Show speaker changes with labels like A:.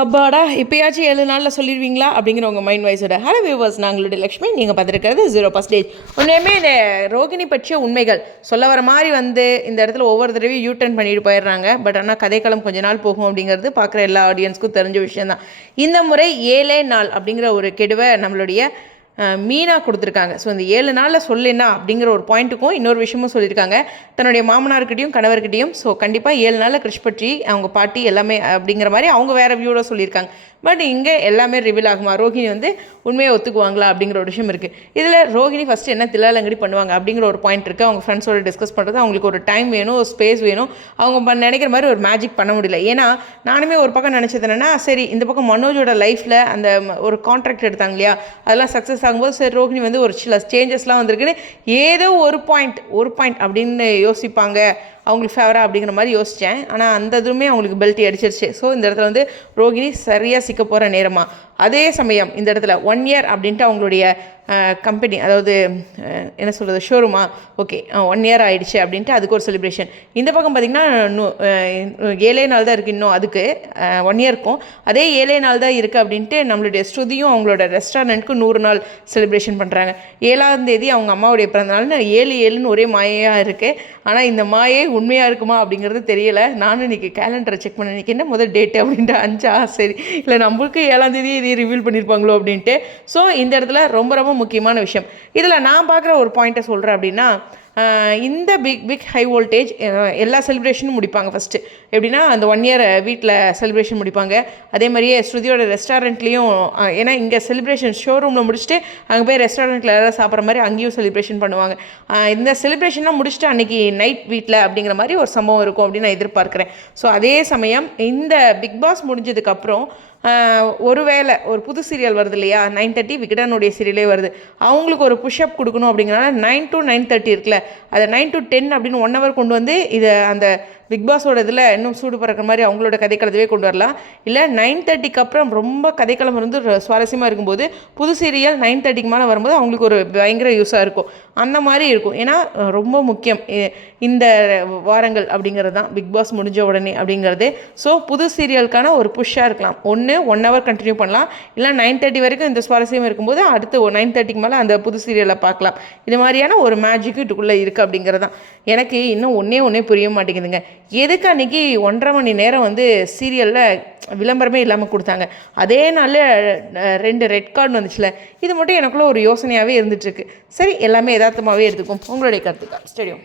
A: அப்பாடா இப்போயாச்சும் ஏழு நாளில் சொல்லிடுவீங்களா? அப்படிங்கிற உங்கள் மைண்ட் வாய்ஸோட ஹலோ வியூவர்ஸ் நாங்களுடைய லக்ஷ்மி. நீங்கள் பார்த்துருக்கிறது ஜீரோ பர்சன்டேஜ் உண்மையுமே இந்த ரோகிணி பற்றிய உண்மைகள் சொல்ல வர மாதிரி வந்து இந்த இடத்துல ஒவ்வொரு தடவையும் யூ டர்ன் பண்ணிட்டு போயிடுறாங்க. பட் ஆனால் கதைக்களம் கொஞ்ச நாள் போகும் அப்படிங்கிறது பார்க்குற எல்லா ஆடியன்ஸ்க்கும் தெரிஞ்ச விஷயம்தான். இந்த முறை ஏழே நாள் அப்படிங்கிற ஒரு கெடுவை நம்மளுடைய மீனாக மீனா கொடுத்துருக்காங்க. ஸோ இந்த ஏழு நாளில் சொல்லினா அப்படிங்கிற ஒரு பாயிண்ட்டுக்கும் இன்னொரு விஷயமும் சொல்லியிருக்காங்க. தன்னுடைய மாமனார்கிட்டையும் கணவர்கிட்டையும் ஸோ கண்டிப்பாக ஏழு நாளில் கிருஷ் பற்றி அவங்க பாட்டி எல்லாமே அப்படிங்கிற மாதிரி அவங்க வேறு வியூவில் சொல்லியிருக்காங்க. பட் இங்கே எல்லாமே ரிவீல் ஆகுமா? ரோஹிணி வந்து உண்மையை ஒத்துக்குவாங்களா அப்படிங்கிற ஒரு விஷயம் இருக்குது இதில் ரோஹிணி ஃபஸ்ட்டு என்ன தில்லாலங்கடி பண்ணுவாங்க அப்படிங்கிற ஒரு பாயிண்ட் இருக்குது அவங்க ஃப்ரெண்ட்ஸோட டிஸ்கஸ் பண்ணுறது அவங்களுக்கு ஒரு டைம் வேணும் ஒரு ஸ்பேஸ் வேணும். அவங்க ப- நினைக்கிற மாதிரி ஒரு மேஜிக் பண்ண முடியல. ஏன்னா நானுமே ஒரு பக்கம் நினச்சது என்னென்னா சரி இந்த பக்கம் மனோஜோட லைஃப்பில் அந்த ஒரு கான்ட்ராக்ட் எடுத்தாங்க இல்லையா? அதெல்லாம் சக்ஸஸ் ஆகும்போது சரி ரோஹிணி வந்து ஒரு சில சேஞ்சஸ்லாம் வந்திருக்குன்னு ஏதோ ஒரு பாயிண்ட் ஒரு பாயிண்ட் அப்படின்னு யோசிப்பாங்க. அவங்களுக்கு ஃபேவரா அப்படிங்கிற மாதிரி யோசித்தேன் ஆனால் அந்த இதுவுமே அவங்களுக்கு பெல்ட்டி அடிச்சிருச்சு. ஸோ இந்த இடத்துல வந்து ரோகிணி சரியாக சிக்க போகிற நேரமாக அதே சமயம் இந்த இடத்துல ஒன் இயர் அப்படின்ட்டு அவங்களுடைய கம்பெனி அதாவது என்ன சொல்கிறது ஷோரூமா ஓகே ஒன் இயர் ஆகிடுச்சு அப்படின்ட்டு அதுக்கு ஒரு செலிப்ரேஷன் இந்த பக்கம் பார்த்திங்கன்னா ஏழே நாள் தான் இருக்குது இன்னும் அதுக்கு ஒன் இயர்க்கும் அதே ஏழே நாள் தான் இருக்குது அப்படின்ட்டு நம்மளுடைய ஸ்ருதியும் அவங்களோட ரெஸ்டாரண்ட்டுக்கு நூறு நாள் செலிப்ரேஷன் பண்ணுறாங்க ஏழாம் தேதி அவங்க அம்மாவுடைய பிறந்தநாள்னு ஏழு ஏழுன்னு ஒரே மாயையாக இருக்குது ஆனால் இந்த மாயே உண்மையாக இருக்குமா அப்படிங்கிறது தெரியல. நானும் இன்றைக்கி கேலண்டரை செக் பண்ண இன்றைக்கி என்ன முதல் டேட்டு அப்படின்ட்டு அஞ்சா சரி. இல்லை நம்மளுக்கு ஏழாம் தேதி இது ரிவீல் பண்ணியிருப்பாங்களோ அப்படின்ட்டு. ஸோ இந்த இடத்துல ரொம்ப ரொம்ப முக்கியமான விஷயம். இதில் நான் பார்க்குற ஒரு பாயிண்ட்டை சொல்கிறேன் அப்படின்னா இந்த பிக் பிக் ஹை வோல்டேஜ் எல்லா செலிப்ரேஷனும் முடிப்பாங்க ஃபஸ்ட்டு எப்படின்னா அந்த ஒன் இயர் வீட்டில் செலிப்ரேஷன் முடிப்பாங்க. அதே மாதிரியே ஸ்ருதியோட ரெஸ்டாரண்ட்லேயும் ஏன்னா இங்கே செலிப்ரேஷன் ஷோரூமில் முடிச்சுட்டு அங்கே போய் ரெஸ்டாரண்ட்டில் யாராவது சாப்பிட்ற மாதிரி அங்கேயும் செலிப்ரேஷன் பண்ணுவாங்க. இந்த செலிப்ரேஷன்லாம் முடிச்சுட்டு அன்றைக்கி நைட் வீட்டில் அப்படிங்கிற மாதிரி ஒரு சம்பவம் இருக்கும் அப்படின்னு நான் எதிர்பார்க்குறேன். ஸோ அதே சமயம் இந்த பிக் பாஸ் முடிஞ்சதுக்கப்புறம் ஒருவேளை ஒரு புது சீரியல் வருது இல்லையா? நைன் தேர்ட்டி விகடனுடைய சீரியலே வருது. அவங்களுக்கு ஒரு புஷ்அப் கொடுக்கணும் அப்படிங்கிறனால நைன் டு நைன் தேர்ட்டி இருக்குல்ல அதை நைன் டு டென் அப்படின்னு ஒன் ஹவர் கொண்டு வந்து இதை அந்த பிக்பாஸோட இதில் இன்னும் சூடு பறக்கிற மாதிரி அவங்களோட கதைக்களத்தவே கொண்டு வரலாம். இல்லை நைன் தேர்ட்டிக்கு அப்புறம் ரொம்ப கதைக்களம் வந்து சுவாரஸ்யமாக இருக்கும்போது புது சீரியல் நைன் தேர்ட்டிக்கு மேலே வரும்போது அவங்களுக்கு ஒரு பயங்கர யூஸாக இருக்கும். அந்த மாதிரி இருக்கும். ஏன்னா ரொம்ப முக்கியம். இந்த வாரங்கள் அப்படிங்கிறது தான். பிக் பாஸ் முடிஞ்ச உடனே அப்படிங்கிறது. ஸோ புது சீரியலுக்கான ஒரு புஷ்ஷாக இருக்கலாம். ஒன்று ஒன் ஹவர் கண்டினியூ பண்ணலாம். இல்லை நைன் தேர்ட்டி வரைக்கும் இந்த சுவாரஸ்யம் இருக்கும்போது அடுத்து நைன் தேர்ட்டிக்கு மேலே அந்த புது சீரியலை பார்க்கலாம். இது மாதிரியான ஒரு மேஜிக்கு இதுக்குள்ளே இருக்குது அப்படிங்கிறது தான். எனக்கு இன்னும் ஒன்றே ஒன்றே புரிய மாட்டேங்குதுங்க. எதுக்கு அன்றைக்கி ஒன்றரை மணி நேரம் வந்து சீரியலில் விளம்பரமே இல்லாமல் கொடுத்தாங்க? அதே நாளில் ரெண்டு ரெட் கார்டு வந்துச்சுல. இது மட்டும் எனக்குள்ளே ஒரு யோசனையாகவே இருந்துகிட்ருக்கு சரி எல்லாமே யதார்த்தமாகவே எடுத்துக்கும் உங்களுடைய கருத்துக்கள். ஸ்டேடியம்